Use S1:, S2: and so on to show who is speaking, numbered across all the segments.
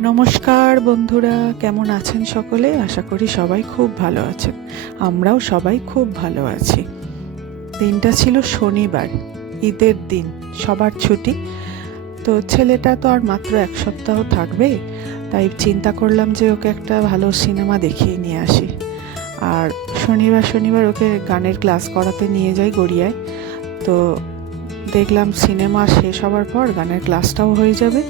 S1: নমস্কার বন্ধুরা, কেমন আছেন সকলে? আশা করি সবাই খুব ভালো আছেন। আমরাও সবাই খুব ভালো আছি। দিনটা ছিল শনিবার, ঈদের দিন, সবার ছুটি। তো ছেলেটা তো আর মাত্র এক সপ্তাহ থাকবে, তাই চিন্তা করলাম যে ওকে একটা ভালো সিনেমা দেখিয়ে নিয়ে আসি। আর শনিবার শনিবার ওকে গানের ক্লাস করাতে নিয়ে যাই গড়িয়ায়। তো দেখলাম সিনেমা শেষ হওয়ার পর গানের ক্লাসটাও হয়ে যাবে।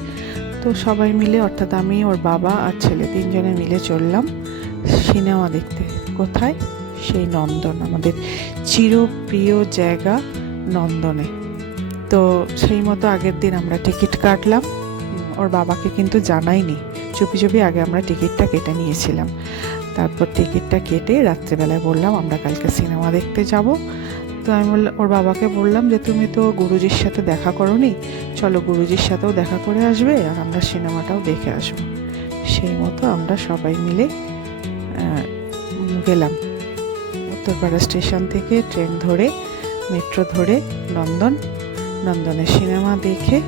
S1: তো সবাই মিলে, অর্থাৎ আমি, ওর বাবা আর ছেলে তিনজনে মিলে চললাম সিনেমা দেখতে। কোথায়? সেই নন্দন, আমাদের চিরপ্রিয় জায়গা নন্দনে। তো সেই মতো আগের দিন আমরা টিকিট কাটলাম। ওর বাবাকে কিন্তু জানাইনি। চুপি চুপি আগে আমরা টিকিটটা কেটে নিয়েছিলাম। তারপর টিকিটটা কেটে রাত্রেবেলায় বললাম, আমরা কালকে সিনেমা দেখতে যাব। তো আমি বললাম, ওর বাবাকে বললাম যে, তুমি তো গুরুজির সাথে দেখা করনি। চলো গুরুজির সাথেও দেখা করে আসবে আর আমরা সিনেমাটাও দেখে আসব। সেই মতো আমরা সবাই মিলে গেলাম। উত্তরপাড়া স্টেশন থেকে ট্রেন ধরে, মেট্রো ধরে নন্দন নন্দনে সিনেমা দেখে,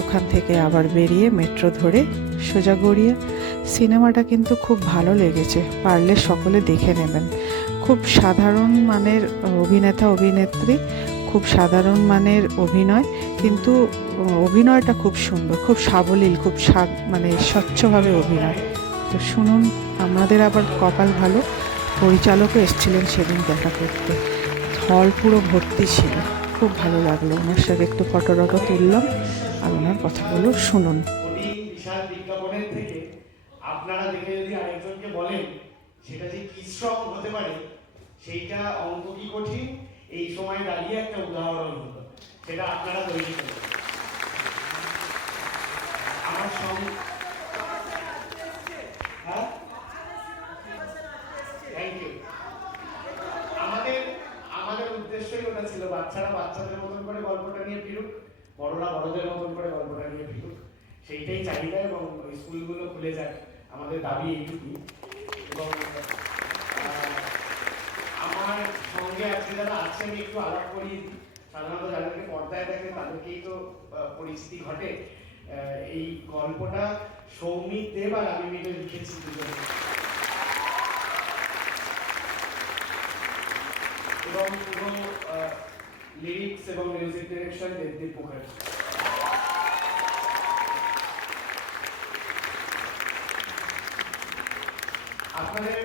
S1: ওখান থেকে আবার বেরিয়ে মেট্রো ধরে সোজা গড়িয়ে সিনেমাটা কিন্তু খুব ভালো লেগেছে, পারলে সকলে দেখে নেবেন। খুব সাধারণ মানের অভিনেতা, অভিনেত্রী, খুব সাধারণ মানের অভিনয়, কিন্তু অভিনয়টা খুব সুন্দর, খুব সাবলীল, খুব মানে স্বচ্ছভাবে অভিনয়। তো শুনুন, আমাদের আবার কপাল ভালো। পরিচালকও এসেছিলেন সেদিন দেখা করতে। হল পুরো ভর্তি ছিল। খুব ভালো লাগল। ওনার সাথে একটু ফটো টটো তুললাম আর ওনার কথাগুলো শুনুন।
S2: আপনারা দেখে যদি আরেকজনকে বলেন, সেটা যে কি শ্রম হতে পারে সেইটা অঙ্ক কি কঠিন। এই সময় দাঁড়িয়ে একটা উদাহরণ হলো। সেটা আপনারা তৈরি করবেন আমার সঙ্গে হ্যাঁ? আমাদের উদ্দেশ্যই ওটা ছিল, বাচ্চারা বাচ্চাদের মতন করে গল্পটা নিয়ে ফিরুক, বড়রা বড়দের মতন করে গল্পটা নিয়ে ফিরুক। সেইটাই চাহিদা এবং স্কুলগুলো খুলে যাক। আমাদের দাবি এইটুকুই। এবং আজকে যারা আছে আমি একটু আলাপ করি। সাধারণত যাদেরকে পর্দায় দেখে তাদেরকেই তো পরিচিতি ঘটে। এই গল্পটা সৌমিক দেব আর আমি মিলে লিখেছি এবং পুরো লিরিক্স এবং মিউজিক ডিরেকশন দেবদীপ আপনাদের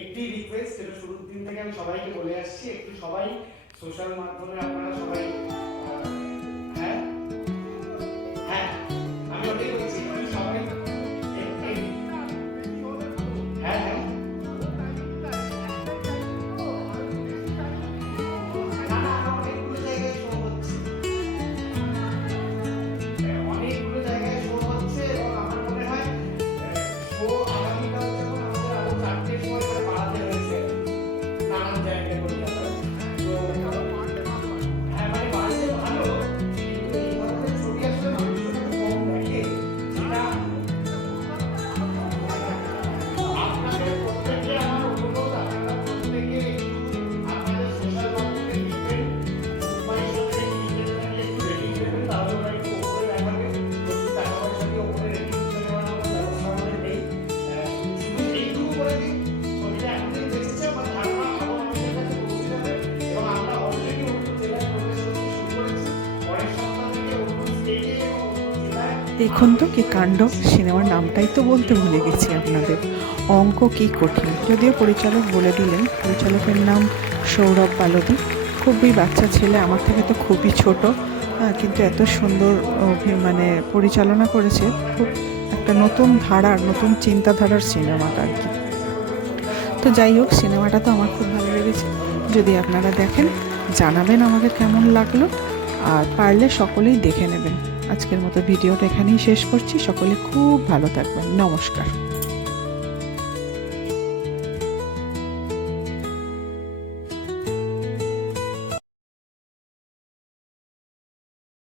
S2: একটি রিকোয়েস্ট সেটা শুরুর দিন থেকে আমি সবাইকে বলে আসছি। একটু সবাই সোশ্যাল মাধ্যমে আপনারা সবাই
S1: দেখুন তো কি কাণ্ড। সিনেমার নামটাই তো বলতে ভুলে গেছি আপনাদের। অঙ্ক কি কঠিন। যদিও পরিচালক বলে দিলেন, পরিচালকের নাম সৌরভ বালদি খুবই বাচ্চা ছেলে, আমার থেকে তো খুবই ছোট। কিন্তু এত সুন্দর মানে পরিচালনা করেছে। খুব একটা নতুন ধারার নতুন চিন্তাধারার সিনেমাটা আর কি। তো যাই হোক, সিনেমাটা তো আমার খুব ভালো লেগেছে। যদি আপনারা দেখেন, জানাবেন আমাদের কেমন লাগল। আর পারলে সকলেই দেখে নেবেন। আজকের মতো ভিডিওটা এখানেই শেষ করছি। সকলে খুব ভালো থাকবেন। নমস্কার।